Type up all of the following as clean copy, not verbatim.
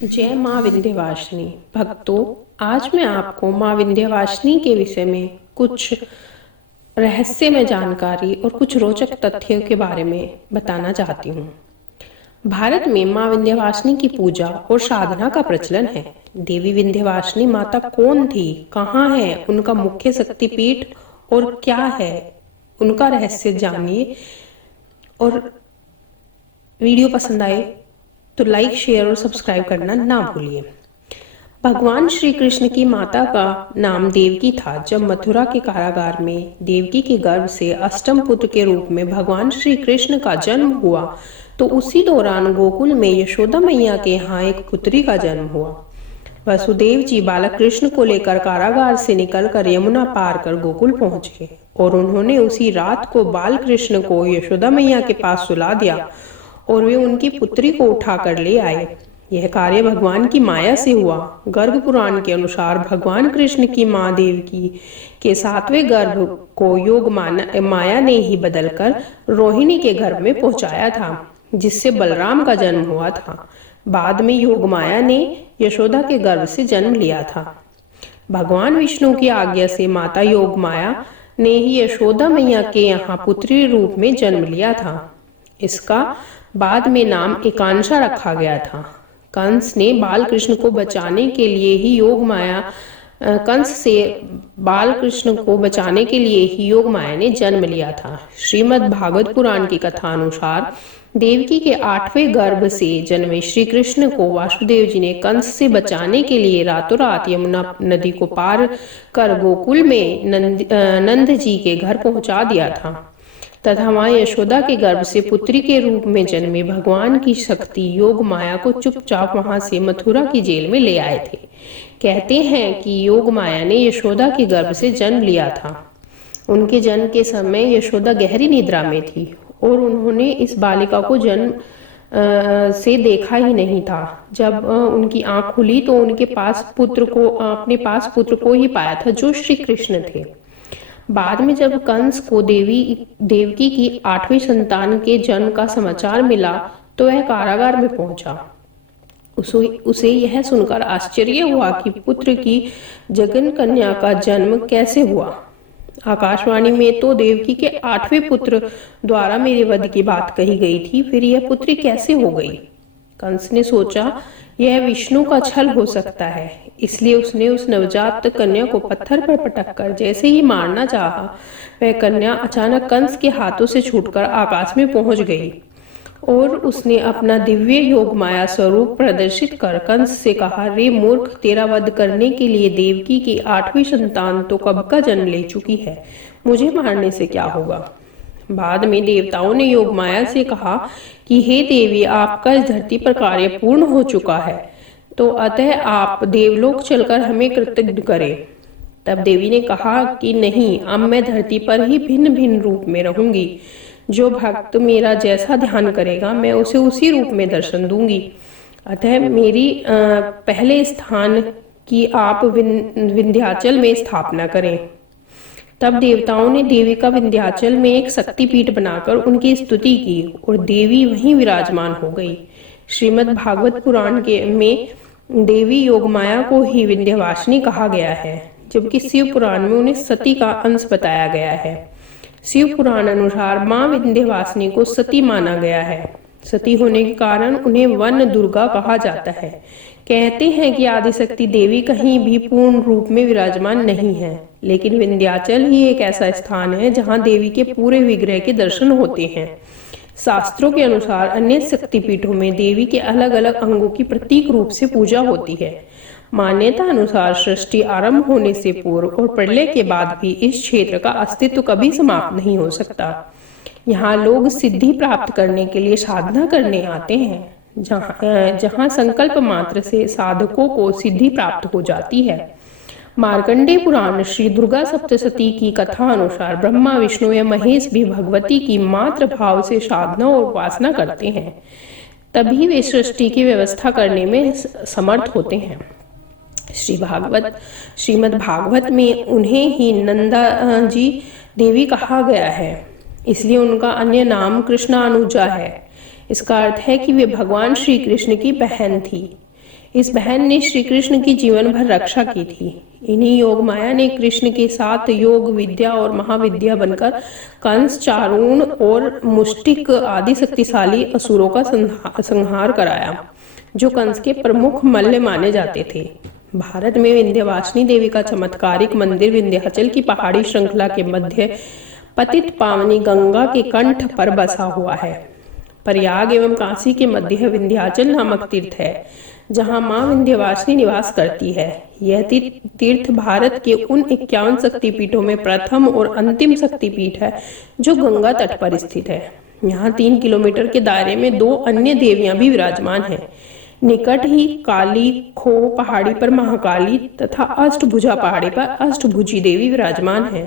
जय माँ विंध्यवासिनी भक्तों, आज मैं आपको माँ विंध्यवासिनी के विषय में कुछ रहस्यमय जानकारी और कुछ रोचक तथ्यों के बारे में बताना चाहती हूँ। भारत में माँ विंध्यवासिनी की पूजा और साधना का प्रचलन है। देवी विंध्यवासिनी माता कौन थी, कहाँ है उनका मुख्य शक्तिपीठ और क्या है उनका रहस्य जानिए। और वीडियो पसंद आए तो लाइक, शेयर और सब्सक्राइब करना ना भूलिए। भगवान श्री कृष्ण की माता का नाम देवकी था। जब मथुरा के कारागार में देवकी के गर्भ से अष्टम पुत्र के रूप में भगवान श्री कृष्ण का जन्म हुआ, तो उसी दौरान गोकुल में यशोदा मैया के यहाँ एक पुत्री का जन्म हुआ। वसुदेव जी बालक कृष्ण को लेकर कारागार से निकलकर यमुना पार कर गोकुल पहुंचे और उन्होंने उसी रात को बाल कृष्ण को यशोदा मैया के पास सुला दिया और वे उनकी पुत्री को उठाकर ले आए। यह कार्य भगवान की माया से हुआ। गर्ग पुराण के अनुसार भगवान कृष्ण की माँ देवकी के सातवें गर्भ को योग माया ने ही बदलकर रोहिणी के गर्भ में पहुंचाया था, जिससे बलराम का जन्म हुआ था। बाद में योग माया ने यशोदा के गर्भ से जन्म लिया था। भगवान विष्णु की आज्ञा से माता योग माया ने ही यशोदा मैया के यहाँ पुत्री रूप में जन्म लिया था। इसका बाद में नाम एकांशा रखा गया था। कंस ने बाल कृष्ण को बचाने के लिए ही योग माया कंस से बाल कृष्ण को बचाने के लिए ही योग माया ने जन्म लिया था। श्रीमद् भागवत पुराण की कथा अनुसार देवकी के आठवें गर्भ से जन्मे श्री कृष्ण को वासुदेव जी ने कंस से बचाने के लिए रातों रात यमुना नदी को पार कर गोकुल में नंद जी के घर पहुंचा दिया था तथा माँ यशोदा के गर्भ से पुत्री के रूप में जन्मे भगवान की शक्ति योग माया को चुपचाप वहां से मथुरा की जेल में ले आए थे। कहते हैं कि योग माया ने यशोदा के गर्भ से जन्म लिया था। उनके जन्म के समय यशोदा गहरी निद्रा में थी और उन्होंने इस बालिका को जन्म से देखा ही नहीं था। जब उनकी आंख खुली तो उनके पास अपने पास पुत्र को ही पाया था, जो श्री कृष्ण थे। बाद में जब कंस को देवकी की आठवीं संतान के जन्म का समाचार मिला तो वह कारागार में पहुंचा। उसे यह सुनकर आश्चर्य हुआ कि पुत्र की जगन कन्या का जन्म कैसे हुआ। आकाशवाणी में तो देवकी के आठवें पुत्र द्वारा मेरे वध की बात कही गई थी, फिर यह पुत्री कैसे हो गई। कंस ने सोचा यह विष्णु का छल हो सकता है, इसलिए उसने उस नवजात कन्या को पत्थर पर पटक कर जैसे ही मारना चाहा, वह कन्या अचानक कंस के हाथों से छूटकर आकाश में पहुंच गई और उसने अपना दिव्य योग माया स्वरूप प्रदर्शित कर कंस से कहा, रे मूर्ख, तेरा वध करने के लिए देवकी की आठवीं संतान तो कब का जन्म ले चुकी है, मुझे मारने से क्या होगा। बाद में देवताओं ने योग माया से कहा कि हे देवी, आपका इस धरती पर कार्य पूर्ण हो चुका है, तो अतः आप देवलोक चलकर हमें कृतज्ञ करें। तब देवी ने कहा कि नहीं, अब मैं धरती पर ही भिन्न भिन्न रूप में रहूंगी। जो भक्त मेरा जैसा ध्यान करेगा मैं उसे उसी रूप में दर्शन दूंगी। अतः मेरी पहले स्थान की आप विंध्याचल में स्थापना करें। तब देवताओं ने देवी का विंध्याचल में एक शक्तिपीठ बनाकर उनकी स्तुति की और देवी वहीं विराजमान हो गई। श्रीमद् भागवत पुराण में देवी योगमाया को ही विंध्यवासिनी कहा गया है, जबकि शिव पुराण में उन्हें सती का अंश बताया गया है। शिव पुराण अनुसार माँ विंध्यवासिनी को सती माना गया है। सती होने के कारण उन्हें वन दुर्गा कहा जाता है। कहते हैं कि आदिशक्ति देवी कहीं भी पूर्ण रूप में विराजमान नहीं है, लेकिन विंध्याचल ही एक ऐसा स्थान है जहां देवी के पूरे विग्रह के दर्शन होते हैं। शास्त्रों के अनुसार अन्य शक्तिपीठों में देवी के अलग अलग अंगों की प्रतीक रूप से पूजा होती है। मान्यता अनुसार सृष्टि आरंभ होने से पूर्व और प्रलय के बाद भी इस क्षेत्र का अस्तित्व कभी समाप्त नहीं हो सकता। यहाँ लोग सिद्धि प्राप्त करने के लिए साधना करने आते हैं, जहाँ संकल्प मात्र से साधकों को सिद्धि प्राप्त हो जाती है। मार्कंडेय पुराण श्री दुर्गा सप्तशती की कथा अनुसार ब्रह्मा, विष्णु या महेश भी भगवती की मात्र भाव से साधना और उपासना करते हैं, तभी वे सृष्टि की व्यवस्था करने में समर्थ होते हैं। श्रीमद् भागवत में उन्हें ही नंदा जी देवी कहा गया है, इसलिए उनका अन्य नाम कृष्णानुजा है। इसका अर्थ है कि वे भगवान श्री कृष्ण की बहन थी। इस बहन ने श्री कृष्ण की जीवन भर रक्षा की थी। इन्हीं योग माया ने कृष्ण के साथ योग विद्या और महाविद्या बनकर कंस, चारूण और मुष्टिक आदि शक्तिशाली असुरों का संहार कराया, जो कंस के प्रमुख मल्ल माने जाते थे। भारत में विंध्यवासिनी देवी का चमत्कारिक मंदिर विंध्याचल की पहाड़ी श्रृंखला के मध्य पतित पावनी गंगा के कंठ पर बसा हुआ है। प्रयाग एवं काशी के मध्य विंध्याचल नामक तीर्थ है, जहां मां विंध्यवासिनी निवास करती है। यह तीर्थ भारत के उन 51 शक्तिपीठों में प्रथम और अंतिम शक्तिपीठ है, जो गंगा तट पर स्थित है। यहाँ 3 किलोमीटर के दायरे में 2 अन्य देवियां भी विराजमान हैं। निकट ही काली खो पहाड़ी पर महाकाली तथा अष्टभुजा पहाड़ी पर अष्टभुजी देवी विराजमान है।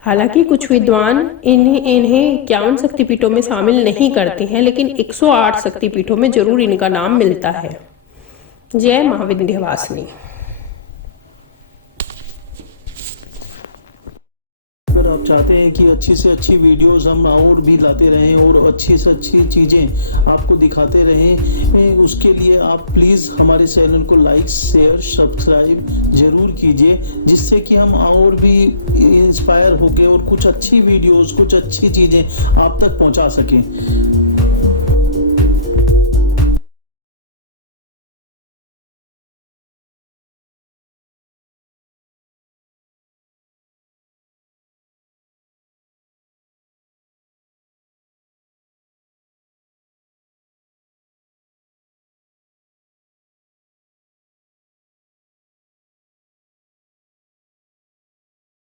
हालांकि कुछ विद्वान इन्हें 51 शक्तिपीठों में शामिल नहीं करते हैं, लेकिन 108 शक्तिपीठों में जरूर इनका नाम मिलता है। जय मां विंध्यवासिनी। अगर आप चाहते हैं कि अच्छी से अच्छी वीडियोस हम और भी लाते रहें और अच्छी से अच्छी चीज़ें आपको दिखाते रहें, उसके लिए आप प्लीज़ हमारे चैनल को लाइक, शेयर, सब्सक्राइब ज़रूर कीजिए, जिससे कि हम और भी इंस्पायर होकर और कुछ अच्छी वीडियोस, कुछ अच्छी चीज़ें आप तक पहुंचा सकें।